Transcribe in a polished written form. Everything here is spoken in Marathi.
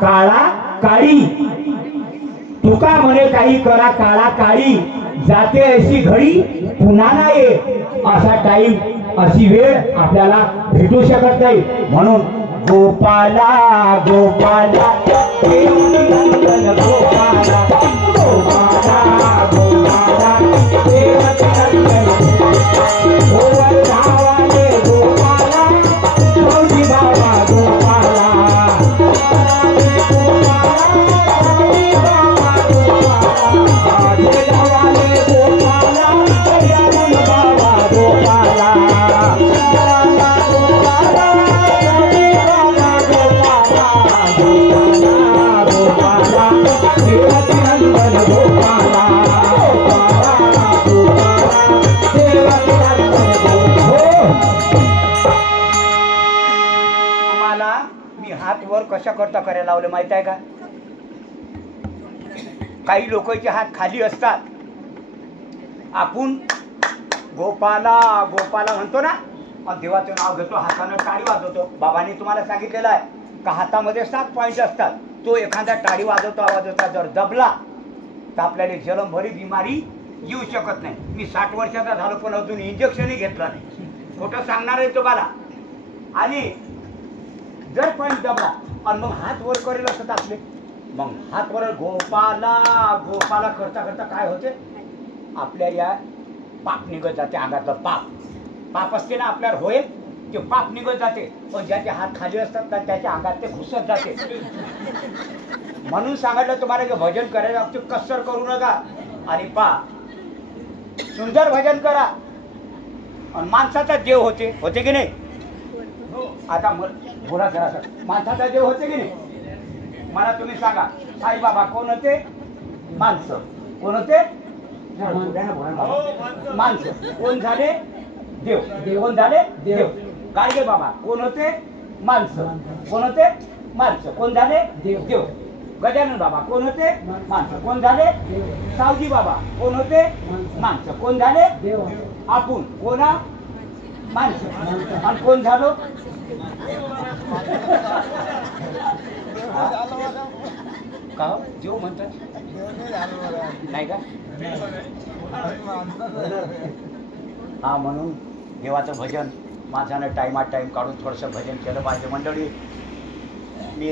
काळा काळी तुका म्हणे काही करा काळा काळी जाते अशी घडी पुन्हा नाही असा टाइम अशी वेळ आपल्याला भेटू शकत नाही म्हणून गोपाला गोपाला गोपाला गोपाला गोपाला कशा करता करायला लावले माहित आहे का? काही लोकांचे हात खाली असतात. आपण गोपाला गोपाला म्हणतो ना आणि देवाचं नाव घेतो हाताने टाळी वाजवतो. बाबांनी तुम्हाला सांगितलेलं आहे का हातामध्ये 7 पॉइंट असतात. तो एखादा टाळी वाजवता जर दबला तर आपल्याला जलमभरी बिमारी येऊ शकत नाही. मी 60 वर्षाचा झालो पण अजून इंजेक्शनही घेतलं नाही. खोटं सांगणार आहे तुम्हाला. आणि जर पॉइंट दबला आणि मग हात वर करेल असत आपले मग हात वर गोपाला गोपाला करता करता काय होते आपल्या या पाप निघत जाते. अंगातलं पाप असते ना आपल्याला होईल ते पाप निघत जाते. पण ज्याचे हात खाली असतात ना त्याच्या अंगात ते घुसत जाते. म्हणून सांगितलं तुम्हाला की भजन करायला कसर करू नका. आणि सुंदर भजन करा आणि माणसाचा देव होते की नाही. आता बोला जरा माणसाचा देव होते की नाही. मला तुम्ही सांगा साईबाबा कोण होते? माणसं. कोण होते? माणसं. कोण झाले? देव. कोण झाले? देव. गाडगे बाबा कोण होते? माणसं. कोण होते? माणसं. कोण झाले? देव. गजानन बाबा कोण होते? माणसं. कोण झाले? सावजी बाबा कोण होते? माणसं. कोण झाले? आपण कोणा? माणसं. आणि कोण झालो? का देव म्हणतात नाही का? हा म्हणून देवाचं भजन माझ्यानं टाइम काढून थोडंसं भजन केलं पाहिजे. मंडळी मी